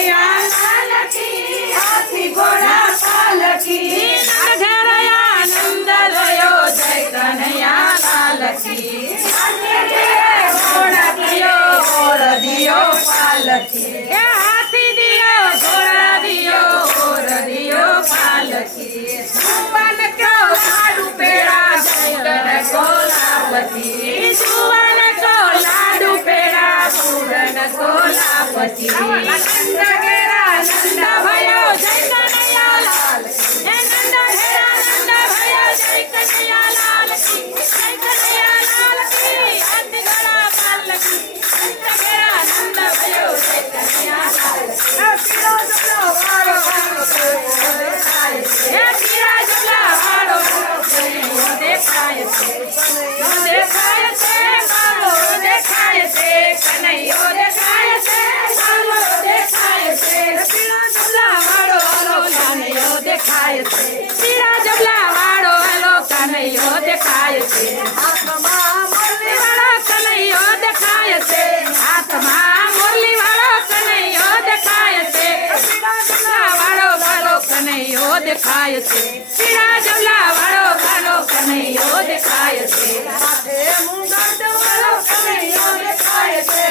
કનૈયા લાલ કી હાથી ઘોડા પાલકી નંદ ઘેર આનંદ રહ્યો જય કનૈયા લાલ કી હાથી ઘેર ઘોડા દિયો ઓર દિયો પાલકી એ હાથી દિયો ઘોડા દિયો ઓર દિયો પાલકી સુવન કો લાડુ પેડા પૂરણ કો લાપતી સુવન કો લાડુ પેડા પૂરણ કો લાપતી નંદ ઘેરા નંદ ભયો જય કનૈયા લાલ હે નંદ ઘેરા નંદ ભયો જય કનૈયા લાલ કી જય કનૈયા લાલ કી હાથી ઘોડા પાલકી નંદ ઘેરા નંદ ભયો જય કનૈયા લાલ હે પીરા જલા વાળો કનૈયો દેખાય છે દેખાય છે મારો દેખાય છે કનૈયો દેખાય છે મારો દેખાય છે પીરા જલા વાળો કનૈયો દેખાય છે પીરા જલા વાળો કનૈયો દેખાય છે હાથમાં મુરલી વાળો કનૈયો દેખાય છે હાથમાં મુરલી વાળો કનૈયો દેખાય છે પીરા જલા વાળો કનૈયો દેખાય છે પીરા જલા વાળો કનૈયો દેખાય છે માથે મુંગટ વાળો કનૈયો દેખાય છે